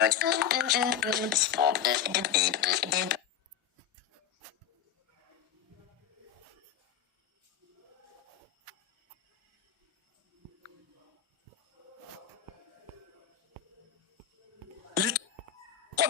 Trois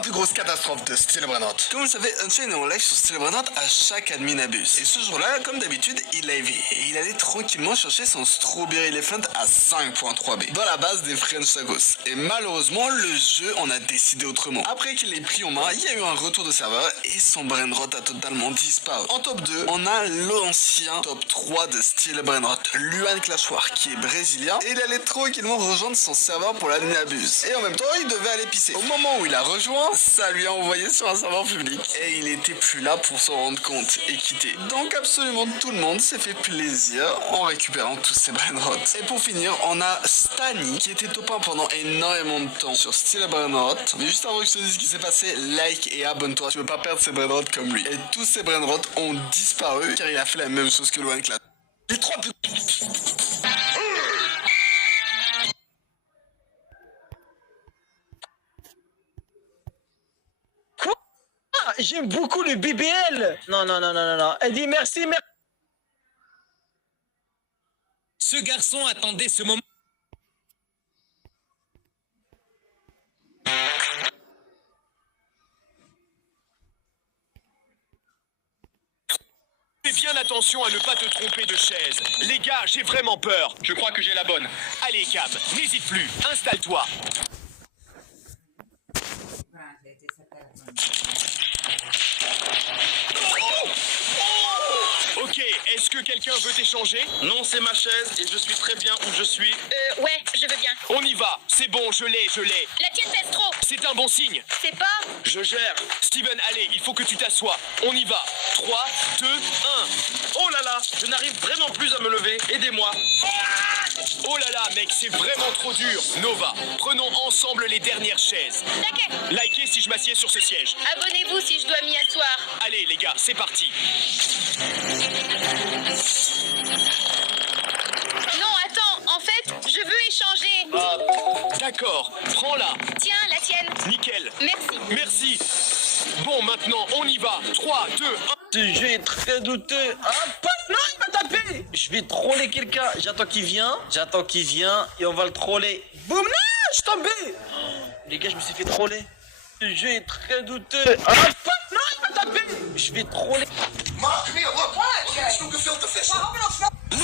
plus grosses catastrophes de Steel Brainrot. Comme vous le savez, Unchained est en live sur Steel Brainrot à chaque admin abuse. Et ce jour-là, comme d'habitude, il a éveillé. Et il allait tranquillement chercher son Strawberry Elephant à 5.3B. Dans la base des French Sagos. Et malheureusement, le jeu en a décidé autrement. Après qu'il l'ait pris en main, il y a eu un retour de serveur et son Brainrot a totalement disparu. En top 2, on a l'ancien top 3 de Steel Brainrot, Luan Clashwar, qui est brésilien. Et il allait tranquillement rejoindre son serveur pour l'admin abuse. Et en même temps, il devait aller pisser. Au moment où il a rejoint, ça lui a envoyé sur un serveur public et il était plus là pour s'en rendre compte et quitter. Donc absolument tout le monde s'est fait plaisir en récupérant tous ses brainrots. Et pour finir, on a Stani qui était top 1 pendant énormément de temps sur Steel Brainrot. Mais juste avant que je te dise ce qui s'est passé, like et abonne-toi, tu veux pas perdre ses brainrots comme lui. Et tous ses brainrots ont disparu car il a fait la même chose que Luan Clash. Les trois plus... J'aime beaucoup le BBL. Non. Elle dit merci. Ce garçon attendait ce moment. Fais bien attention à ne pas te tromper de chaise. Les gars, j'ai vraiment peur. Je crois que j'ai la bonne. Allez Cam, n'hésite plus, installe-toi. Ok, est-ce que quelqu'un veut échanger? Non, c'est ma chaise et je suis très bien où je suis. Ouais, je veux bien. On y va, c'est bon, je l'ai. La tienne pèse trop. C'est un bon signe. C'est pas... Je gère. Steven, allez, il faut que tu t'assoies. On y va. 3, 2, 1. Oh là là, je n'arrive vraiment plus à me lever. Aidez-moi. Oh là là, mec, c'est vraiment trop dur. Nova, prenons ensemble les dernières chaises. D'accord. Likez si je m'assieds sur ce siège. Abonnez-vous si je dois m'y asseoir. Allez les gars, c'est parti. Non, attends, en fait, je veux échanger. D'accord, prends-la. Tiens, la tienne. Nickel. Merci. Merci. Bon, maintenant, on y va. 3, 2, 1. Ce jeu est très douteux. Ah, pas... Non, il m'a tapé. Je vais troller quelqu'un. J'attends qu'il vient et on va le troller. Boum, non, je suis tombé. Les gars, je me suis fait troller. Ce jeu est très douteux. Ah, pas... Non, il m'a tapé. Je vais troller. Les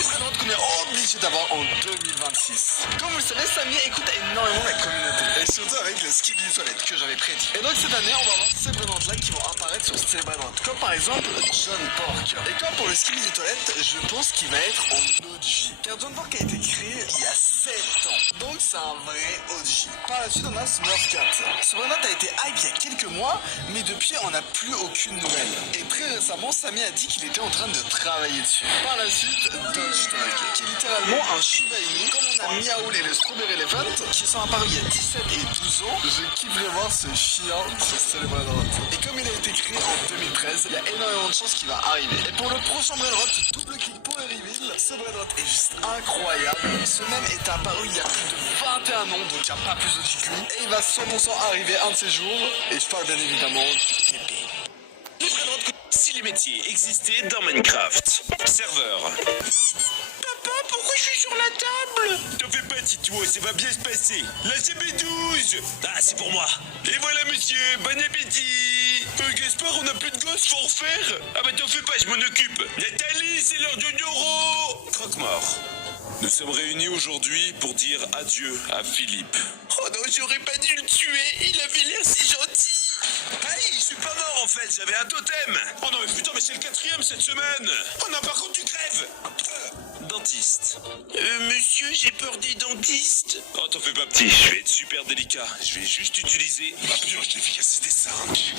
brainrots qu'on est obligé d'avoir en 2026. Comme vous le savez, Samy écoute énormément la communauté. Et surtout avec le ski du toilette que j'avais prédit. Et donc cette année, on va avoir ces brainrots là qui vont apparaître sur Steel Brainrot. Comme par exemple John Pork. Et comme pour le ski du toilette, je pense qu'il va être en OG. Car John Pork a été créé il y a 7 ans. Donc c'est un vrai OG. Par la suite, on a Smurfcat. Ce brainrot a été hype il y a quelques mois, mais depuis, on n'a plus aucune nouvelle. Et très récemment, Samy a dit qu'il était en train de travailler dessus. Par la suite, Dodge Dog, qui est littéralement un Shiba Inu, comme on a Miaoul et le Strawberry Elephant, qui sont apparus il y a 17 et 12 ans. Je kifferais voir ce chien sur Steel Brainrot. Et comme il a été créé en 2013, il y a énormément de chances qu'il va arriver. Et pour le prochain Brainrot, double clic pour le reveal, ce Brainrot est juste incroyable. Ce même est apparu il y a plus de 21 ans, donc il n'y a pas plus de que lui. Et il va 100% arriver un de ces jours. Et je parle bien évidemment du TP. Si les métiers existaient dans Minecraft. Serveur. Papa, pourquoi je suis sur la table? T'en fais pas, Tito, ça va bien se passer. La CB12. Ah, c'est pour moi. Et voilà, monsieur, bon appétit. Gaspard, on a plus de gosses, faut refaire. Ah bah t'en fais pas, je m'en occupe. Nathalie, c'est l'heure du euro. Croque-mort. Nous sommes réunis aujourd'hui pour dire adieu à Philippe. Oh non, j'aurais pas dû le tuer, il avait l'air si gentil. Hey, je suis pas mort en fait, j'avais un totem. Oh non mais putain, mais c'est le 4e cette semaine. Oh non, par contre tu crèves. Dentiste. Monsieur, j'ai peur des dentistes. Oh, t'en fais pas petit, je vais être super délicat. Je vais juste utiliser ma purge d'efficacité 5.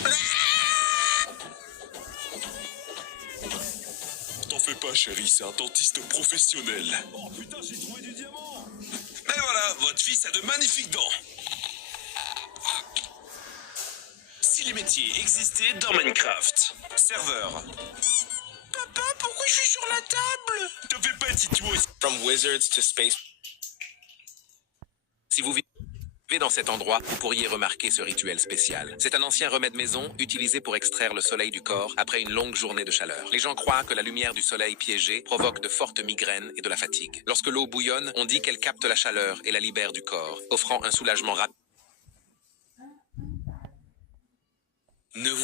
T'en fais pas, chérie, c'est un dentiste professionnel. Oh putain, j'ai trouvé du diamant. Et voilà, votre fils a de magnifiques dents. Si les métiers existaient dans Minecraft. Serveur. Papa, pourquoi je suis sur la table? T'en fais pas, Tito. From wizards to space. Si vous Dans cet endroit, vous pourriez remarquer ce rituel spécial. C'est un ancien remède maison utilisé pour extraire le soleil du corps après une longue journée de chaleur. Les gens croient que la lumière du soleil piégé provoque de fortes migraines et de la fatigue. Lorsque l'eau bouillonne, on dit qu'elle capte la chaleur et la libère du corps, offrant un soulagement rapide. Ne vous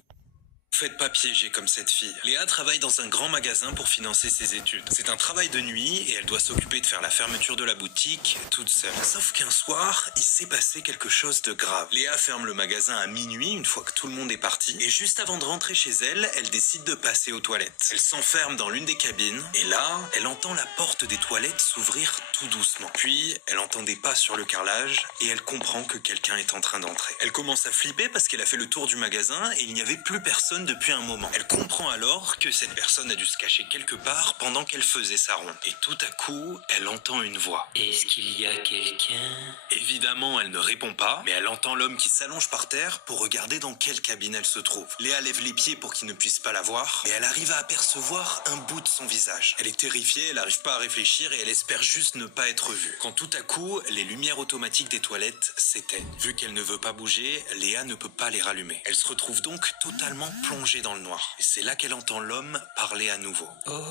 faites pas piéger comme cette fille. Léa travaille dans un grand magasin pour financer ses études. C'est un travail de nuit et elle doit s'occuper de faire la fermeture de la boutique toute seule. Sauf qu'un soir, il s'est passé quelque chose de grave. Léa ferme le magasin à minuit une fois que tout le monde est parti et juste avant de rentrer chez elle, elle décide de passer aux toilettes. Elle s'enferme dans l'une des cabines et là, elle entend la porte des toilettes s'ouvrir tout doucement. Puis, elle entend des pas sur le carrelage et elle comprend que quelqu'un est en train d'entrer. Elle commence à flipper parce qu'elle a fait le tour du magasin et il n'y avait plus personne depuis un moment. Elle comprend alors que cette personne a dû se cacher quelque part pendant qu'elle faisait sa ronde. Et tout à coup, elle entend une voix. Est-ce qu'il y a quelqu'un? Évidemment, elle ne répond pas, mais elle entend l'homme qui s'allonge par terre pour regarder dans quelle cabine elle se trouve. Léa lève les pieds pour qu'il ne puisse pas la voir, et elle arrive à apercevoir un bout de son visage. Elle est terrifiée, elle n'arrive pas à réfléchir et elle espère juste ne pas être vue. Quand tout à coup, les lumières automatiques des toilettes s'éteignent. Vu qu'elle ne veut pas bouger, Léa ne peut pas les rallumer. Elle se retrouve donc totalement plongée dans le noir. Et c'est là qu'elle entend l'homme parler à nouveau. Oh,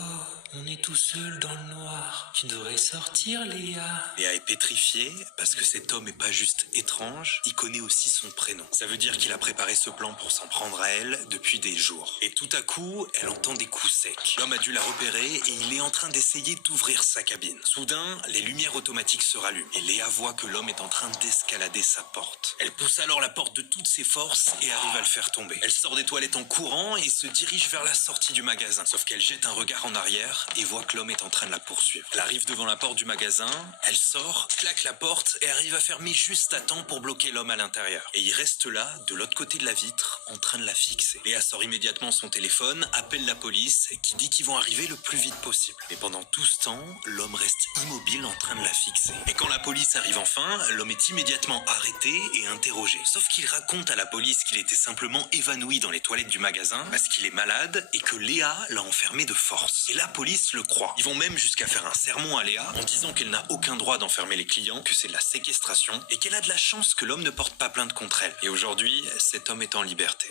on est tout seul dans le noir. Tu devrais sortir, Léa. Léa est pétrifiée parce que cet homme est pas juste étrange, il connaît aussi son prénom. Ça veut dire qu'il a préparé ce plan pour s'en prendre à elle depuis des jours. Et tout à coup, elle entend des coups secs. L'homme a dû la repérer et il est en train d'essayer d'ouvrir sa cabine. Soudain, les lumières automatiques se rallument et Léa voit que l'homme est en train d'escalader sa porte. Elle pousse alors la porte de toutes ses forces et arrive à le faire tomber. Elle sort des toilettes en courant et se dirige vers la sortie du magasin. Sauf qu'elle jette un regard en arrière et voit que l'homme est en train de la poursuivre. Elle arrive devant la porte du magasin, elle sort, claque la porte et arrive à fermer juste à temps pour bloquer l'homme à l'intérieur. Et il reste là, de l'autre côté de la vitre, en train de la fixer. Léa sort immédiatement son téléphone, appelle la police qui dit qu'ils vont arriver le plus vite possible. Mais pendant tout ce temps, l'homme reste immobile en train de la fixer. Et quand la police arrive enfin, l'homme est immédiatement arrêté et interrogé. Sauf qu'il raconte à la police qu'il était simplement évanoui dans les toilettes du magasin parce qu'il est malade et que Léa l'a enfermé de force. Et la police le croit. Ils vont même jusqu'à faire un sermon à Léa en disant qu'elle n'a aucun droit d'enfermer les clients, que c'est de la séquestration et qu'elle a de la chance que l'homme ne porte pas plainte contre elle. Et aujourd'hui, cet homme est en liberté.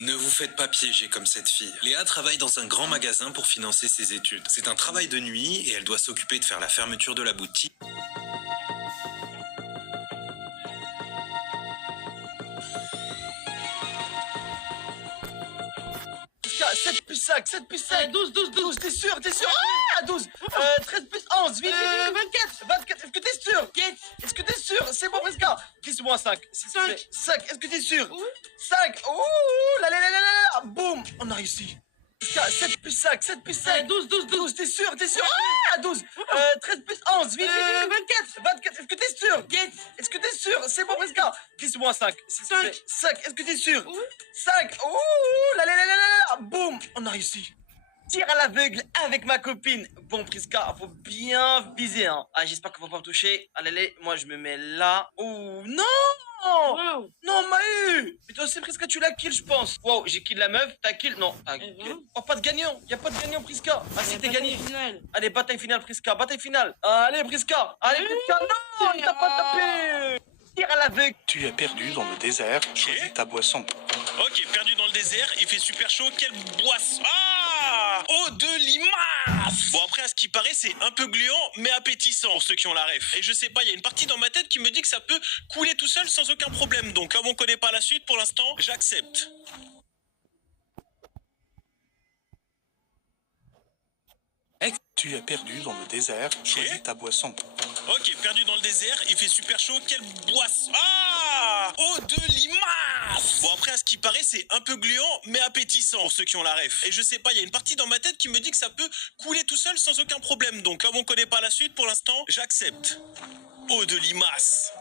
Ne vous faites pas piéger comme cette fille. Léa travaille dans un grand magasin pour financer ses études. C'est un travail de nuit et elle doit s'occuper de faire la fermeture de la boutique. Jusqu'à 7 plus 5, 7 plus 5. 12, 12, 12. T'es sûr? Ah, 12. 13 plus 11, 8, 24. 24, est-ce que t'es sûr? Est-ce que t'es sûr? C'est bon, Prisca. Glisse-moi 5. 5, est-ce que t'es sûr? 5. Ouh, là, là, là, là, là. Boum, on a réussi. Jusqu'à 7 plus 5, 7 plus 5. 12, 12, 12. T'es sûr? Ah, 12. 13 plus 11, 8, 24. 24, est-ce que t'es sûr? Est-ce que t'es sûr? C'est bon, Prisca. Glisse-moi 5. 5, est-ce que t'es sûr? 5. Ouh, là, là, là, là, là. Boum, on a réussi. Tir à l'aveugle avec ma copine. Bon, Prisca, faut bien viser, hein. Ah, j'espère qu'on va pas me toucher. Allez, allez, moi, je me mets là. Oh, non! Non, Mahu! Mais toi aussi, Prisca, tu l'as kill, je pense. Wow, j'ai kill la meuf, t'as kill. Non, t'as kill. Oh, pas de gagnant. Y'a pas de gagnant, Prisca. Ah, si, t'es gagné. Allez, bataille finale, Prisca. Bataille finale. Allez, Prisca. Allez, Prisca. Non, il t'a pas tapé. Tir à l'aveugle. Tu es perdu dans le désert, choisis ta boisson. Ok, perdu dans le désert, il fait super chaud, quelle boisson. Ah, eau de limace. Bon, après, à ce qui paraît, c'est un peu gluant, mais appétissant pour ceux qui ont la ref. Et je sais pas, il y a une partie dans ma tête qui me dit que ça peut couler tout seul sans aucun problème. Donc, comme on connaît pas la suite, pour l'instant, j'accepte. Tu es perdu dans le désert, choisis ta boisson. Ok, perdu dans le désert, il fait super chaud, quelle boisson. Ah, eau de limace. Bon, après, à ce qui paraît, c'est un peu gluant, mais appétissant pour ceux qui ont la ref. Et je sais pas, il y a une partie dans ma tête qui me dit que ça peut couler tout seul sans aucun problème. Donc, comme on connaît pas la suite, pour l'instant, j'accepte. Eau de limace.